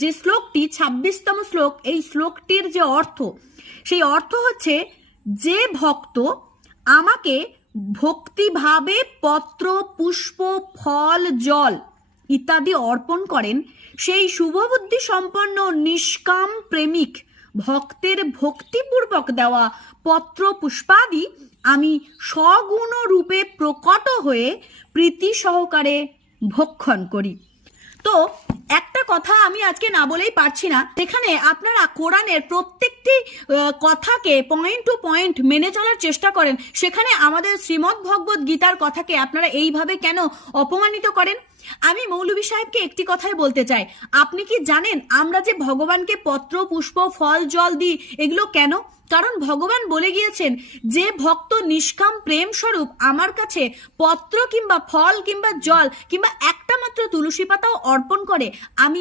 যে শ্লোকটি 26তম শ্লোক, এই শ্লোকটির যে অর্থ, সেই অর্থ হচ্ছে যে ভক্ত আমাকে ভক্তিভাবে পত্র, পুষ্প, ফল, জল ইত্যাদি অর্পণ করেন, সেই শুভবুদ্ধি সম্পন্ন নিষ্কাম প্রেমিক ভক্তের ভক্তিপূর্বক দেওয়া পত্র পুষ্পাদি আমি সগুণ রূপে প্রকট হয়ে প্রীতি সহকারে ভক্ষণ করি। তো একটা কথা আমি আজকে না বলেই পারছি না, সেখানে আপনারা কোরআনের প্রত্যেকটি কথাকে পয়েন্ট টু পয়েন্ট মেনে চলার চেষ্টা করেন, সেখানে আমাদের শ্রীমদ্ ভগবত গীতার কথাকে আপনারা এইভাবে কেন অপমানিত করেন? আমি মৌলভী সাহেবকে একটি কথাই বলতে চাই, আপনি কি জানেন আমরা যে ভগবানকে পত্র, পুষ্প, ফল, জল দিই এগুলো কেন? কারণ ভগবান বলে গিয়েছেন যে ভক্ত নিষ্কাম প্রেম স্বরূপ আমার কাছে পত্র কিংবা ফল কিংবা জল কিংবা একটা মাত্র তুলসী পাতাও অর্পণ করে, আমি